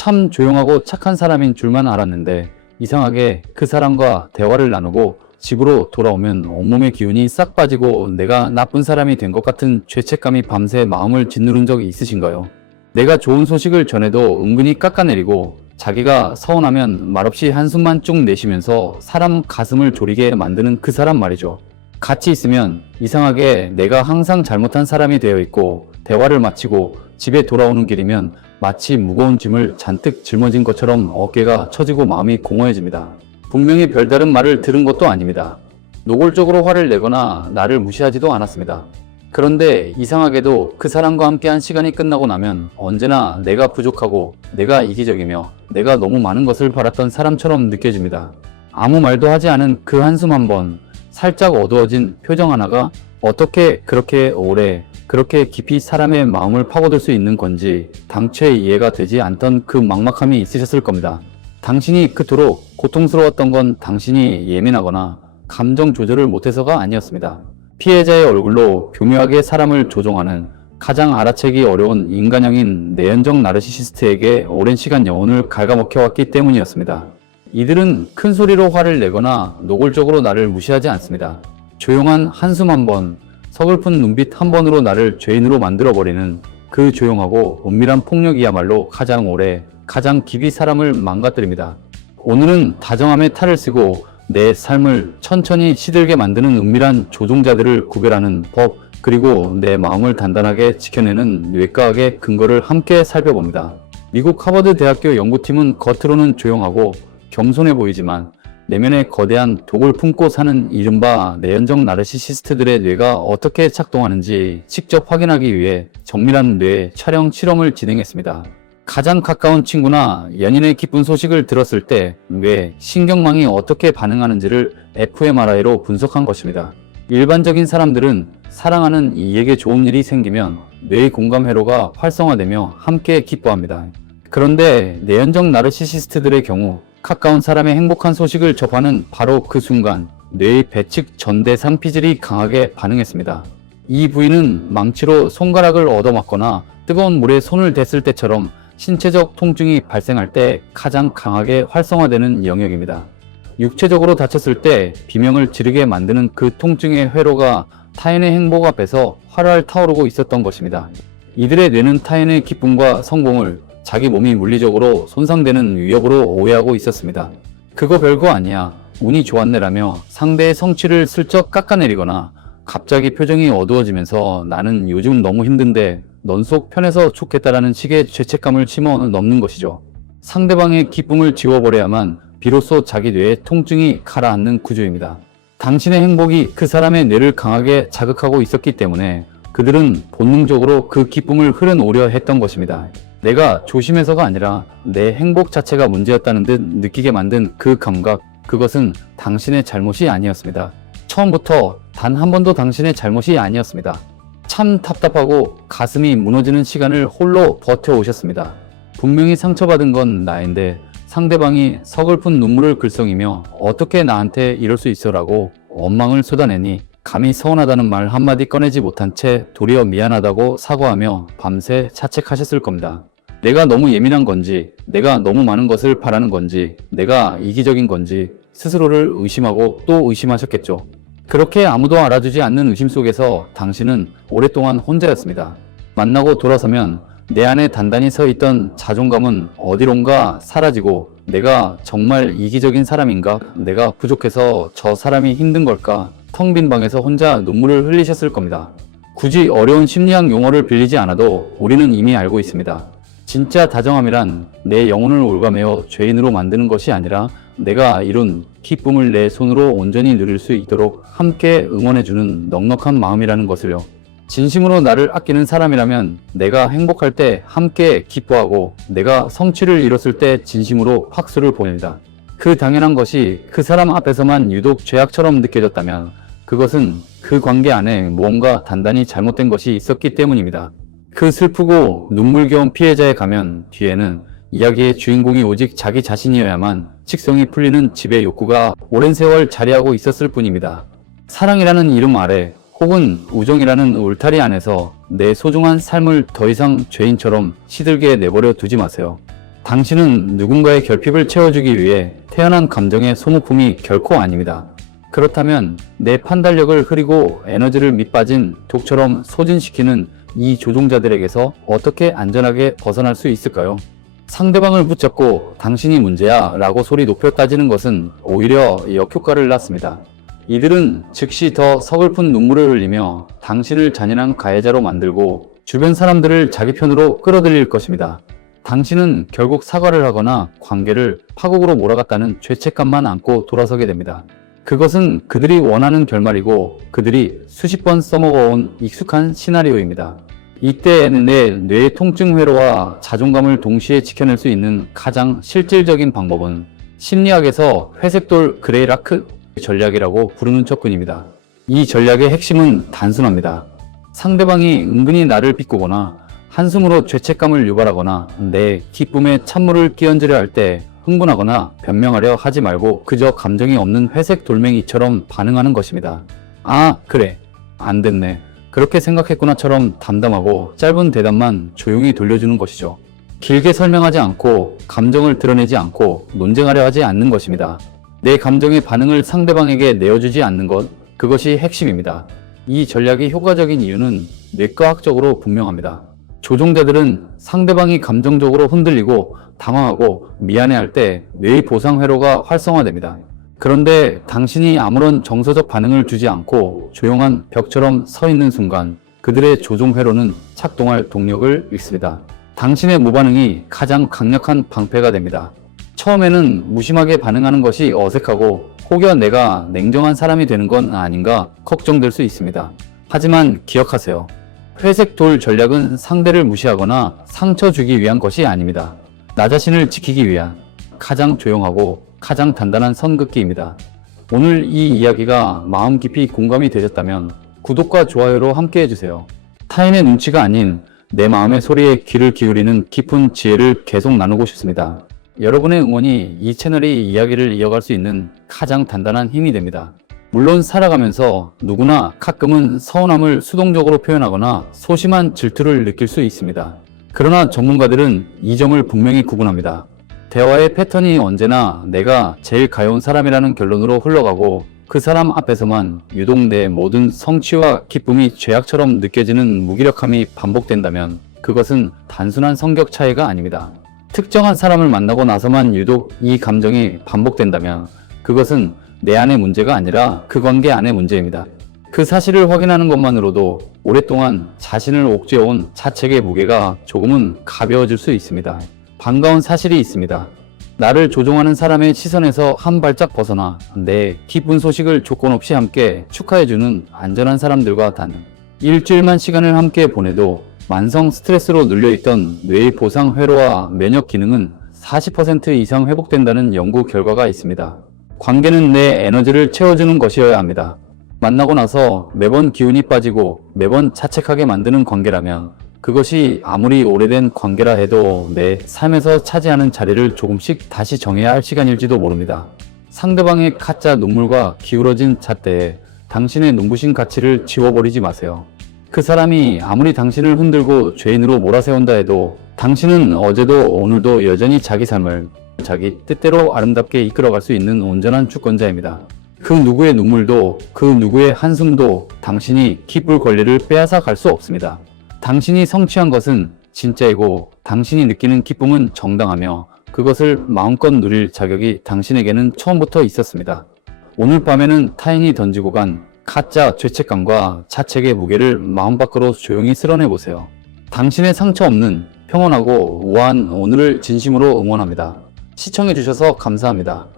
참 조용하고 착한 사람인 줄만 알았는데 이상하게 그 사람과 대화를 나누고 집으로 돌아오면 온몸의 기운이 싹 빠지고 내가 나쁜 사람이 된 것 같은 죄책감이 밤새 마음을 짓누른 적이 있으신가요? 내가 좋은 소식을 전해도 은근히 깎아내리고 자기가 서운하면 말없이 한숨만 쭉 내쉬면서 사람 가슴을 졸이게 만드는 그 사람 말이죠. 같이 있으면 이상하게 내가 항상 잘못한 사람이 되어 있고 대화를 마치고 집에 돌아오는 길이면 마치 무거운 짐을 잔뜩 짊어진 것처럼 어깨가 처지고 마음이 공허해집니다. 분명히 별다른 말을 들은 것도 아닙니다. 노골적으로 화를 내거나 나를 무시하지도 않았습니다. 그런데 이상하게도 그 사람과 함께한 시간이 끝나고 나면 언제나 내가 부족하고 내가 이기적이며 내가 너무 많은 것을 바랐던 사람처럼 느껴집니다. 아무 말도 하지 않은 그 한숨 한 번, 살짝 어두워진 표정 하나가 어떻게 그렇게 오래 그렇게 깊이 사람의 마음을 파고들 수 있는 건지 당최 이해가 되지 않던 그 막막함이 있으셨을 겁니다. 당신이 그토록 고통스러웠던 건 당신이 예민하거나 감정 조절을 못해서가 아니었습니다. 피해자의 얼굴로 교묘하게 사람을 조종하는 가장 알아채기 어려운 인간형인 내연적 나르시시스트에게 오랜 시간 영혼을 갉아먹혀왔기 때문이었습니다. 이들은 큰 소리로 화를 내거나 노골적으로 나를 무시하지 않습니다. 조용한 한숨 한 번, 서글픈 눈빛 한 번으로 나를 죄인으로 만들어버리는 그 조용하고 은밀한 폭력이야말로 가장 오래, 가장 깊이 사람을 망가뜨립니다. 오늘은 다정함의 탈을 쓰고 내 삶을 천천히 시들게 만드는 은밀한 조종자들을 구별하는 법, 그리고 내 마음을 단단하게 지켜내는 뇌과학의 근거를 함께 살펴봅니다. 미국 하버드 대학교 연구팀은 겉으로는 조용하고 겸손해 보이지만 내면에 거대한 독을 품고 사는 이른바 내연적 나르시시스트들의 뇌가 어떻게 작동하는지 직접 확인하기 위해 정밀한 뇌 촬영 실험을 진행했습니다. 가장 가까운 친구나 연인의 기쁜 소식을 들었을 때 뇌, 신경망이 어떻게 반응하는지를 fMRI로 분석한 것입니다. 일반적인 사람들은 사랑하는 이에게 좋은 일이 생기면 뇌의 공감 회로가 활성화되며 함께 기뻐합니다. 그런데 내연적 나르시시스트들의 경우 가까운 사람의 행복한 소식을 접하는 바로 그 순간 뇌의 배측 전대상피질이 강하게 반응했습니다. 이 부위는 망치로 손가락을 얻어맞거나 뜨거운 물에 손을 댔을 때처럼 신체적 통증이 발생할 때 가장 강하게 활성화되는 영역입니다. 육체적으로 다쳤을 때 비명을 지르게 만드는 그 통증의 회로가 타인의 행복 앞에서 활활 타오르고 있었던 것입니다. 이들의 뇌는 타인의 기쁨과 성공을 자기 몸이 물리적으로 손상되는 위협으로 오해하고 있었습니다. 그거 별거 아니야. 운이 좋았네라며 상대의 성취를 슬쩍 깎아내리거나 갑자기 표정이 어두워지면서 나는 요즘 너무 힘든데 넌 속 편해서 좋겠다라는 식의 죄책감을 심어 넣는 것이죠. 상대방의 기쁨을 지워버려야만 비로소 자기 뇌의 통증이 가라앉는 구조입니다. 당신의 행복이 그 사람의 뇌를 강하게 자극하고 있었기 때문에 그들은 본능적으로 그 기쁨을 흐려놓으려 했던 것입니다. 내가 조심해서가 아니라 내 행복 자체가 문제였다는 듯 느끼게 만든 그 감각, 그것은 당신의 잘못이 아니었습니다. 처음부터 단 한 번도 당신의 잘못이 아니었습니다. 참 답답하고 가슴이 무너지는 시간을 홀로 버텨오셨습니다. 분명히 상처받은 건 나인데 상대방이 서글픈 눈물을 글썽이며 어떻게 나한테 이럴 수 있어라고 원망을 쏟아내니 감히 서운하다는 말 한마디 꺼내지 못한 채 도리어 미안하다고 사과하며 밤새 자책하셨을 겁니다. 내가 너무 예민한 건지, 내가 너무 많은 것을 바라는 건지, 내가 이기적인 건지 스스로를 의심하고 또 의심하셨겠죠. 그렇게 아무도 알아주지 않는 의심 속에서 당신은 오랫동안 혼자였습니다. 만나고 돌아서면 내 안에 단단히 서 있던 자존감은 어디론가 사라지고 내가 정말 이기적인 사람인가? 내가 부족해서 저 사람이 힘든 걸까? 텅 빈 방에서 혼자 눈물을 흘리셨을 겁니다. 굳이 어려운 심리학 용어를 빌리지 않아도 우리는 이미 알고 있습니다. 진짜 다정함이란 내 영혼을 올가매어 죄인으로 만드는 것이 아니라 내가 이룬 기쁨을 내 손으로 온전히 누릴 수 있도록 함께 응원해주는 넉넉한 마음이라는 것을요. 진심으로 나를 아끼는 사람이라면 내가 행복할 때 함께 기뻐하고 내가 성취를 이뤘을 때 진심으로 박수를 보냅니다. 그 당연한 것이 그 사람 앞에서만 유독 죄악처럼 느껴졌다면 그것은 그 관계 안에 무언가 단단히 잘못된 것이 있었기 때문입니다. 그 슬프고 눈물겨운 피해자의 가면 뒤에는 이야기의 주인공이 오직 자기 자신이어야만 직성이 풀리는 지배 욕구가 오랜 세월 자리하고 있었을 뿐입니다. 사랑이라는 이름 아래 혹은 우정이라는 울타리 안에서 내 소중한 삶을 더 이상 죄인처럼 시들게 내버려 두지 마세요. 당신은 누군가의 결핍을 채워주기 위해 태어난 감정의 소모품이 결코 아닙니다. 그렇다면 내 판단력을 흐리고 에너지를 밑빠진 독처럼 소진시키는 이 조종자들에게서 어떻게 안전하게 벗어날 수 있을까요? 상대방을 붙잡고 당신이 문제야 라고 소리 높여 따지는 것은 오히려 역효과를 낳습니다. 이들은 즉시 더 서글픈 눈물을 흘리며 당신을 잔인한 가해자로 만들고 주변 사람들을 자기 편으로 끌어들일 것입니다. 당신은 결국 사과를 하거나 관계를 파국으로 몰아갔다는 죄책감만 안고 돌아서게 됩니다. 그것은 그들이 원하는 결말이고 그들이 수십 번 써먹어온 익숙한 시나리오입니다. 이때 내 뇌의 통증 회로와 자존감을 동시에 지켜낼 수 있는 가장 실질적인 방법은 심리학에서 회색돌 그레이라크 전략이라고 부르는 접근입니다. 이 전략의 핵심은 단순합니다. 상대방이 은근히 나를 비꼬거나 한숨으로 죄책감을 유발하거나 내 기쁨에 찬물을 끼얹으려 할 때 흥분하거나 변명하려 하지 말고 그저 감정이 없는 회색 돌멩이처럼 반응하는 것입니다. 아, 그래. 안 됐네. 그렇게 생각했구나처럼 담담하고 짧은 대답만 조용히 돌려주는 것이죠. 길게 설명하지 않고 감정을 드러내지 않고 논쟁하려 하지 않는 것입니다. 내 감정의 반응을 상대방에게 내어주지 않는 것, 그것이 핵심입니다. 이 전략이 효과적인 이유는 뇌과학적으로 분명합니다. 조종자들은 상대방이 감정적으로 흔들리고 당황하고 미안해할 때 뇌의 보상 회로가 활성화됩니다. 그런데 당신이 아무런 정서적 반응을 주지 않고 조용한 벽처럼 서 있는 순간 그들의 조종 회로는 작동할 동력을 잃습니다. 당신의 무반응이 가장 강력한 방패가 됩니다. 처음에는 무심하게 반응하는 것이 어색하고 혹여 내가 냉정한 사람이 되는 건 아닌가 걱정될 수 있습니다. 하지만 기억하세요. 회색 돌 전략은 상대를 무시하거나 상처 주기 위한 것이 아닙니다. 나 자신을 지키기 위한 가장 조용하고 가장 단단한 선긋기입니다. 오늘 이 이야기가 마음 깊이 공감이 되셨다면 구독과 좋아요로 함께 해주세요. 타인의 눈치가 아닌 내 마음의 소리에 귀를 기울이는 깊은 지혜를 계속 나누고 싶습니다. 여러분의 응원이 이 채널의 이야기를 이어갈 수 있는 가장 단단한 힘이 됩니다. 물론 살아가면서 누구나 가끔은 서운함을 수동적으로 표현하거나 소심한 질투를 느낄 수 있습니다. 그러나 전문가들은 이 점을 분명히 구분합니다. 대화의 패턴이 언제나 내가 제일 가여운 사람이라는 결론으로 흘러가고 그 사람 앞에서만 유독 내 모든 성취와 기쁨이 죄악처럼 느껴지는 무기력함이 반복된다면 그것은 단순한 성격 차이가 아닙니다. 특정한 사람을 만나고 나서만 유독 이 감정이 반복된다면 그것은 내 안의 문제가 아니라 그 관계 안의 문제입니다. 그 사실을 확인하는 것만으로도 오랫동안 자신을 옥죄어온 자책의 무게가 조금은 가벼워질 수 있습니다. 반가운 사실이 있습니다. 나를 조종하는 사람의 시선에서 한 발짝 벗어나 내 기쁜 소식을 조건 없이 함께 축하해주는 안전한 사람들과 단 일주일만 시간을 함께 보내도 만성 스트레스로 눌려있던 뇌의 보상 회로와 면역 기능은 40% 이상 회복된다는 연구 결과가 있습니다. 관계는 내 에너지를 채워주는 것이어야 합니다. 만나고 나서 매번 기운이 빠지고 매번 자책하게 만드는 관계라면 그것이 아무리 오래된 관계라 해도 내 삶에서 차지하는 자리를 조금씩 다시 정해야 할 시간일지도 모릅니다. 상대방의 가짜 눈물과 기울어진 잣대에 당신의 눈부신 가치를 지워버리지 마세요. 그 사람이 아무리 당신을 흔들고 죄인으로 몰아세운다 해도 당신은 어제도 오늘도 여전히 자기 삶을 자기 뜻대로 아름답게 이끌어갈 수 있는 온전한 주권자입니다. 그 누구의 눈물도 그 누구의 한숨도 당신이 기쁠 권리를 빼앗아 갈 수 없습니다. 당신이 성취한 것은 진짜이고 당신이 느끼는 기쁨은 정당하며 그것을 마음껏 누릴 자격이 당신에게는 처음부터 있었습니다. 오늘 밤에는 타인이 던지고 간 가짜 죄책감과 자책의 무게를 마음 밖으로 조용히 쓸어내 보세요. 당신의 상처 없는 평온하고 우아한 오늘을 진심으로 응원합니다. 시청해 주셔서 감사합니다.